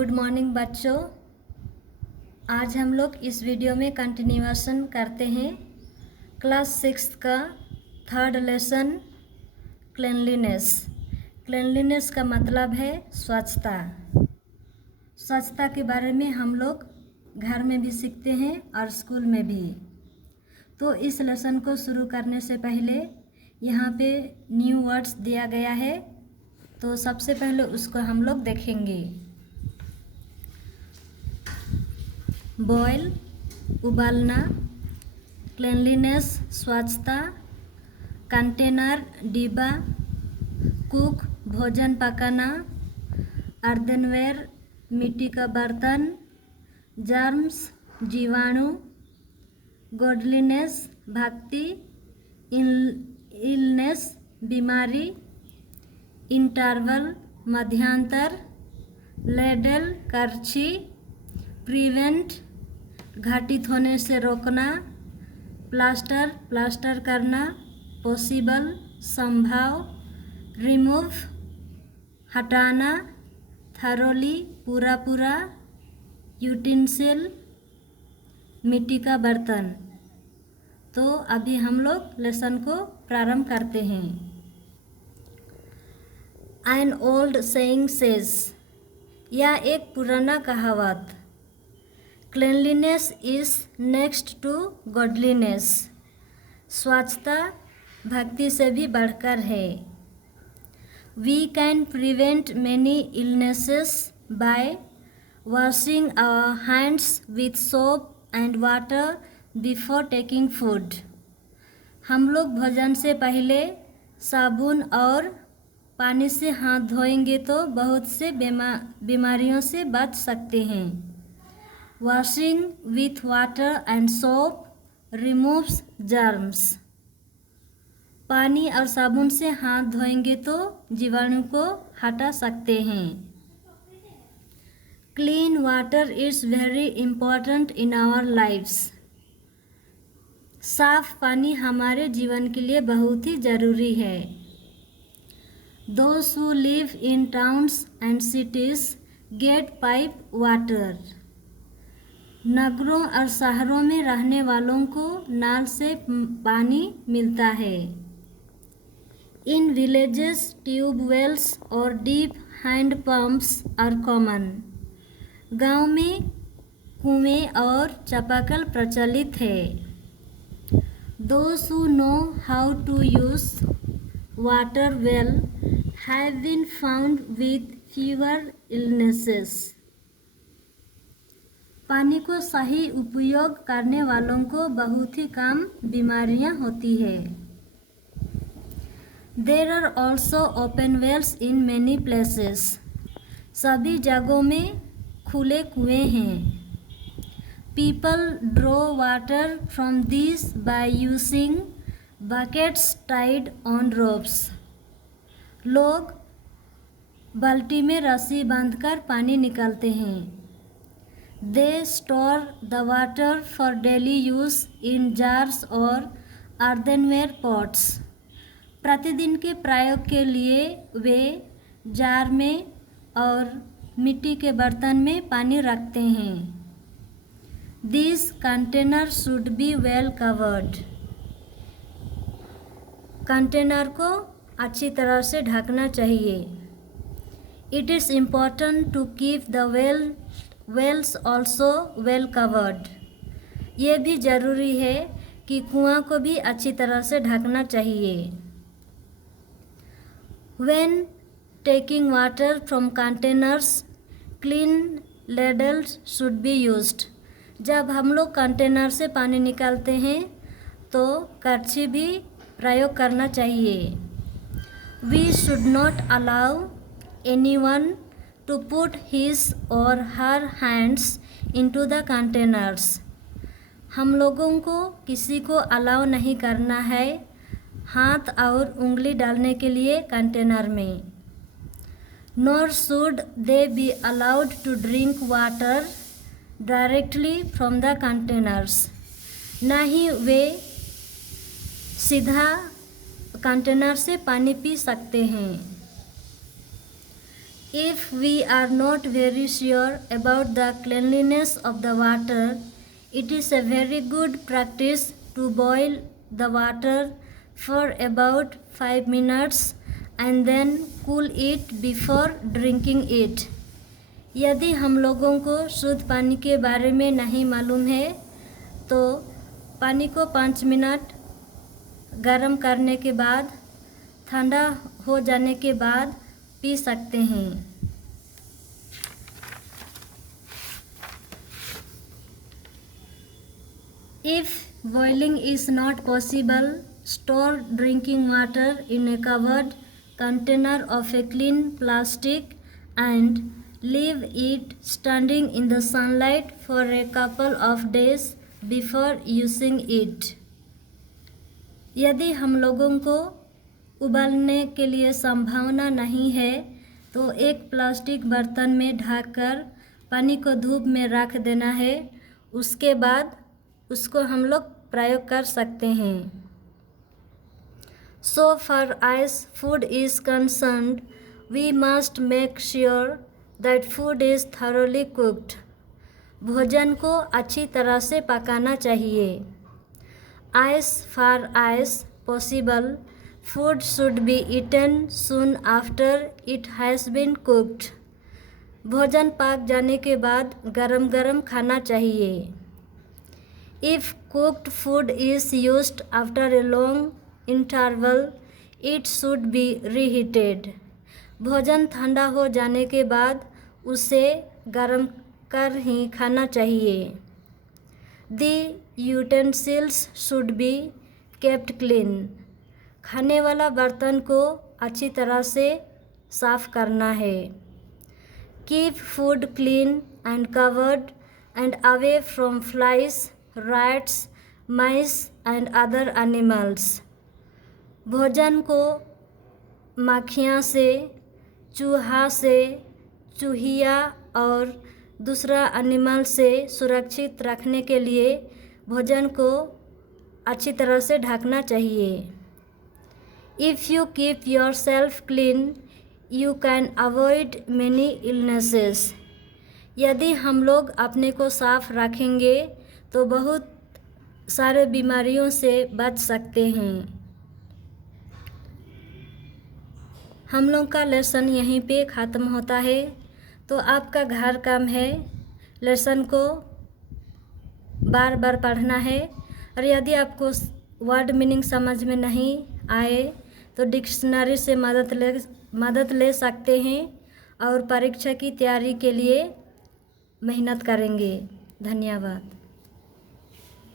Good morning बच्चों। आज हम लोग इस वीडियो में कंटिन्यूएशन करते हैं क्लास 6 का थर्ड लेसन क्लेanलीनेस। क्लेanलीनेस का मतलब है स्वच्छता। स्वच्छता के बारे में हम लोग घर में भी सीखते हैं और स्कूल में भी। तो इस लेसन को शुरू करने से पहले यहाँ पे न्यू वर्ड्स दिया गया है, तो सबसे पहले उसको हम लोग देखेंगे। बॉयल उबालना, क्लेanलीनेस स्वच्छता, कंटेनर डिब्बा, कुक भोजन पकाना, अर्धनवेयर मिट्टी का बर्तन, जर्म्स जीवाणु, गॉडलीनेस भक्ति, इलनेस बीमारी, इंटरवल मध्यांतर, लेडल करछी, प्रिवेंट घटित होने से रोकना, प्लास्टर करना, पॉसिबल संभव, रिमूव हटाना, थरोली पूरा, यूटेंसिल मिट्टी का बर्तन। तो अभी हम लोग लेसन को प्रारंभ करते हैं। एन ओल्ड सेइंग सेज, यह एक पुराना कहावत। Cleanliness is next to godliness, स्वच्छता भक्ति से भी बढ़कर है। We can prevent many illnesses by washing our hands with soap and water before taking food. हम लोग भोजन से पहले साबुन और पानी से हाथ धोएंगे तो बहुत से बीमारियों से बच सकते हैं। Washing with water and soap removes germs. पानी और साबुन से हाथ धोएंगे तो जीवाणु को हटा सकते हैं। Clean water is very important in our lifes. साफ पानी हमारे जीवन के लिए बहुत ही ज़रूरी है। Those who live in towns and cities get pipe water. नगरों और शहरों में रहने वालों को नल से पानी मिलता है। In villages, tube wells और deep hand pumps are common. गांव में कुएं और चापाकल प्रचलित है। Those who know how to use water well have been found with fewer illnesses. पानी को सही उपयोग करने वालों को बहुत ही कम बीमारियां होती है। There are also open wells in many places. सभी जगहों में खुले कुएं हैं। People draw water from these by using buckets tied on ropes. लोग बाल्टी में रस्सी बांधकर पानी निकालते हैं। They store the water for daily use in jars or earthenware pots. प्रतिदिन के प्रयोग के लिए वे जार में और मिट्टी के बर्तन में पानी रखते हैं। These containers should be well covered. Container को अच्छी तरह से ढकना चाहिए। It is important to keep the wells also well covered. ये भी ज़रूरी है कि कुआं को भी अच्छी तरह से ढकना चाहिए। When taking water from containers, clean ladles should be used. जब हम लोग कंटेनर से पानी निकालते हैं तो करछी भी प्रयोग करना चाहिए। We should not allow anyone to put his or her hands into the containers. हम लोगों को किसी को अलाउ नहीं करना है हाथ और उंगली डालने के लिए कंटेनर में। Nor should they be allowed to drink water directly from the containers. ना ही वे सीधा कंटेनर से पानी पी सकते हैं। If we are not very sure about the cleanliness of the water, it is a very good practice to boil the water for about 5 minutes and then cool it before drinking it. यदि हम लोगों को शुद्ध पानी के बारे में नहीं मालूम है तो पानी को 5 मिनट गर्म करने के बाद ठंडा हो जाने के बाद पी सकते हैं। If boiling is not possible, store drinking water in a covered container of a clean plastic and leave it standing in the sunlight for a couple of days before using it. यदि हम लोगों को उबालने के लिए संभावना नहीं है तो एक प्लास्टिक बर्तन में ढककर पानी को धूप में रख देना है, उसके बाद उसको हम लोग प्रयोग कर सकते हैं। So far as food is concerned, we must make sure that food is thoroughly cooked. भोजन को अच्छी तरह से पकाना चाहिए। As far as possible, food should be eaten soon after it has been cooked. भोजन पक जाने के बाद गरम गरम खाना चाहिए। If cooked food is used after a long interval, it should be reheated. भोजन ठंडा हो जाने के बाद उसे गरम कर ही खाना चाहिए। The utensils should be kept clean. खाने वाला बर्तन को अच्छी तरह से साफ करना है। Keep food clean and covered and away from flies, rats, mice and other animals. भोजन को मक्खियाँ से, चूहा से, चूहिया और दूसरा एनिमल से सुरक्षित रखने के लिए भोजन को अच्छी तरह से ढकना चाहिए। If you keep yourself clean, you can avoid many illnesses. यदि हम लोग अपने को साफ रखेंगे तो बहुत सारे बीमारियों से बच सकते हैं। हम लोग का लेसन यहीं पे ख़त्म होता है। तो आपका घर काम है लेसन को बार बार पढ़ना है, और यदि आपको वर्ड मीनिंग समझ में नहीं आए तो डिक्शनरी से मदद ले सकते हैं और परीक्षा की तैयारी के लिए मेहनत करेंगे। धन्यवाद।